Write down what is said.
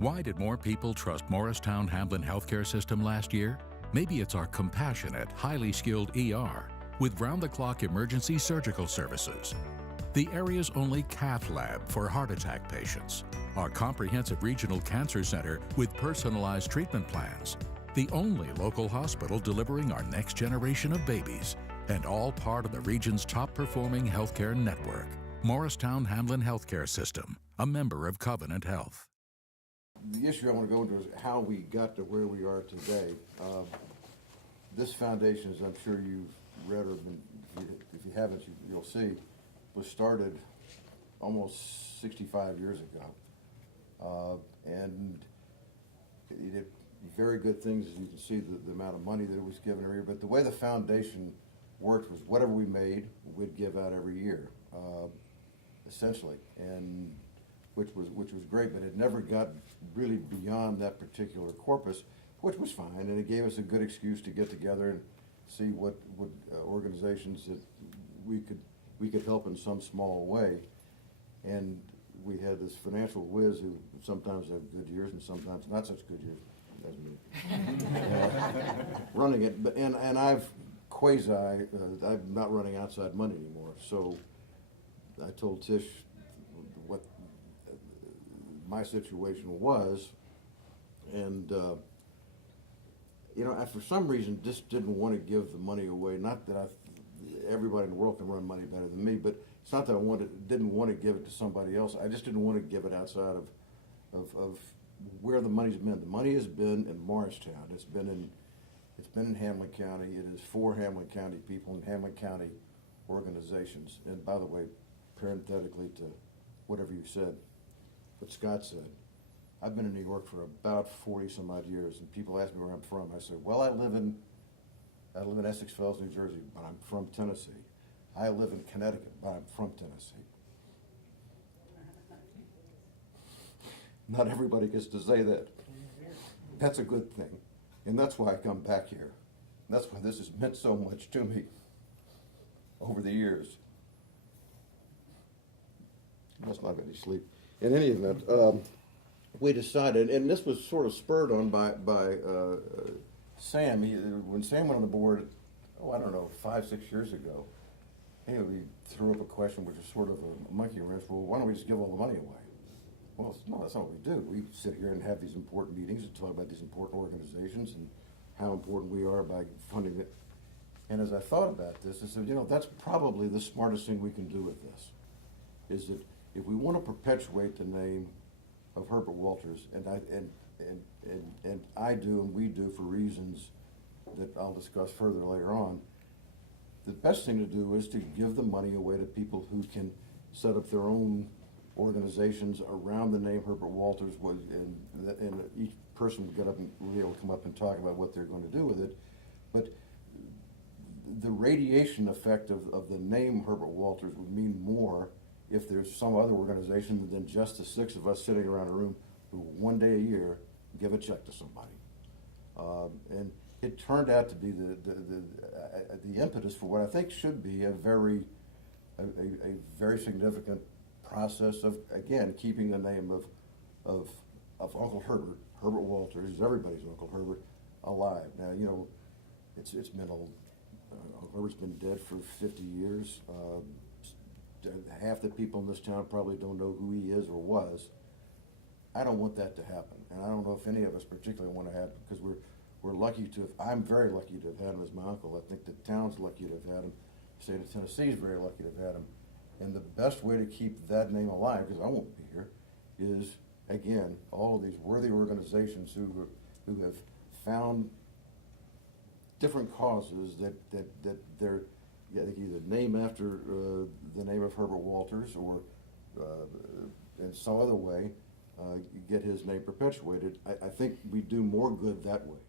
Why did more people trust Morristown-Hamlin Healthcare System last year? Maybe it's our compassionate, highly skilled ER with round-the-clock emergency surgical services, the area's only cath lab for heart attack patients, our comprehensive regional cancer center with personalized treatment plans, the only local hospital delivering our next generation of babies, and all part of the region's top-performing healthcare network. Morristown-Hamlin Healthcare System, a member of Covenant Health. The issue I want to go into is how we got to where we are today. This foundation, as I'm sure you've read or been, if you haven't, you'll see, was started almost 65 years ago. And it did very good things, as you can see, the amount of money that it was given every year. But the way the foundation worked was whatever we made, we'd give out every year, essentially. And which was great, but it never got really beyond that particular corpus, which was fine, and it gave us a good excuse to get together and see what organizations that we could help in some small way. And we had this financial whiz who sometimes have good years and sometimes not such good years, as me, running it. But and I've I'm not running outside money anymore. So I told Tish what my situation was, and you know, I for some reason just didn't want to give the money away. Not that everybody in the world can run money better than me, but it's not that I didn't want to give it to somebody else. I just didn't want to give it outside of where the money's been. The money has been in Morristown. It's been in Hamlin County. It is for Hamlin County people and Hamlin County organizations. And by the way, parenthetically to whatever you said, what Scott said, I've been in New York for about 40 some odd years, and people ask me where I'm from. I say, well, I live in Essex Fells, New Jersey, but I'm from Tennessee. I live in Connecticut, but I'm from Tennessee. Not everybody gets to say that. That's a good thing, and that's why I come back here. That's why this has meant so much to me over the years. I must not have any sleep. In any event, we decided, and this was sort of spurred on by Sam. When Sam went on the board, I don't know, 5-6 years ago, he threw up a question which was sort of a monkey wrench. Well, why don't we just give all the money away? Well, no, that's not what we do. We sit here and have these important meetings and talk about these important organizations and how important we are by funding it. And as I thought about this, I said, you know, that's probably the smartest thing we can do with this, is that if we want to perpetuate the name of Herbert Walters, and I do and we do for reasons that I'll discuss further later on, the best thing to do is to give the money away to people who can set up their own organizations around the name Herbert Walters, and each person would get up and be able to come up and talk about what they're going to do with it. But the radiation effect of the name Herbert Walters would mean more if there's some other organization than just the 6 of us sitting around a room who one day a year give a check to somebody. And it turned out to be the impetus for what I think should be a very significant process of, again, keeping the name of Uncle Herbert Walters, who's everybody's Uncle Herbert, alive. Now, you know, it's been Uncle Herbert's been dead for 50 years. Half the people in this town probably don't know who he is or was. I don't want that to happen, and I don't know if any of us particularly want to have, because we're lucky to have, I'm very lucky to have had him as my uncle. I think the town's lucky to have had him. The state of Tennessee is very lucky to have had him. And the best way to keep that name alive, because I won't be here, is, again, all of these worthy organizations who have found different causes that they're, they can either name after the name of Herbert Walters or in some other way get his name perpetuated. I think we do more good that way.